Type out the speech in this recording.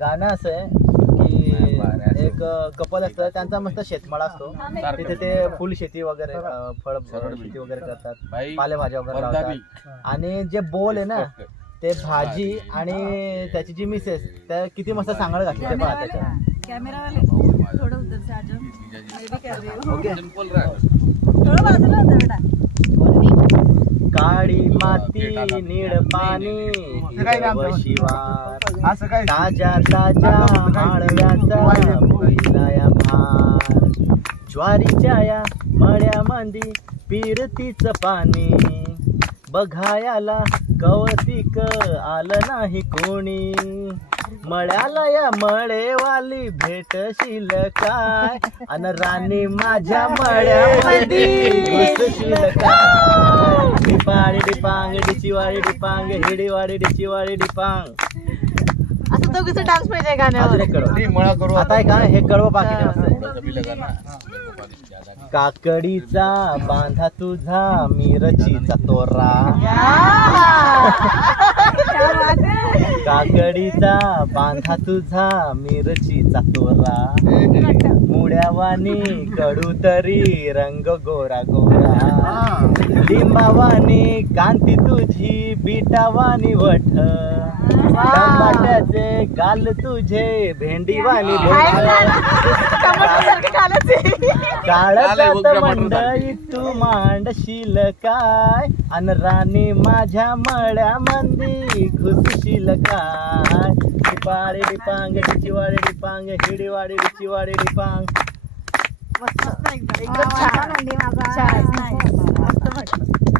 गाणं असं आहे की एक कपल असतं, त्यांचा मस्त शेतमाळा असतो, तिथे ते फुल शेती वगैरे फळ शेती वगैरे करतात, पालेभाज्या वगैरे लावतात. आणि जे बोल आहे ना ते भाजी आणि त्याची जी मिसेस त्या किती मस्त सांगड घातली ते पहा त्याच्या. कैमरा वाले थोड़ा उधर से आ जाओ, मैं भी कर रही हूँ. ओके. थोड़ा बाजूला होता बेटा. काळी माती नीळ पाणी हिरवं शिवार, ताज्या ताज्या माळव्याचा पहिला भार, ज्वारीच्या या मळ्यामंदी पिरतीच पाणी, बघायला कवतिक आलं नाही कोणी, मळ्याला या मळेवाली भेटशील काय, अन राणी माझ्या मळ्यामध्ये घुसशील काय. डिपाडी डिपांग डिचिवाडी डिपांग हिडीवाडी डिचिवाडी डिपांग. असं दोघीचं डान्स पाहिजे गाण्यावर. आता आहे का हे कडवं बाकी. काकडीचा बांधा तुझा मिरचीचा तोरा, काकडीचा बांधा तुझा मिरचीचा तोरा, मुळ्यावानी कडू तरी रंग गोरा गोरा, लिंबावानी कांती तुझी बिटावानी वठ, टमाट्याचे गाल तुझे भेंडीवानी काळजात मंडई तू मांडशील काय, अन राणी माझ्या मळ्यामंदी घुसशील काय. डिपाडी डिपांग डिचिवाडी डिपांग हिडीवाडी डिचिवाडी डिपांग. एकदम छान.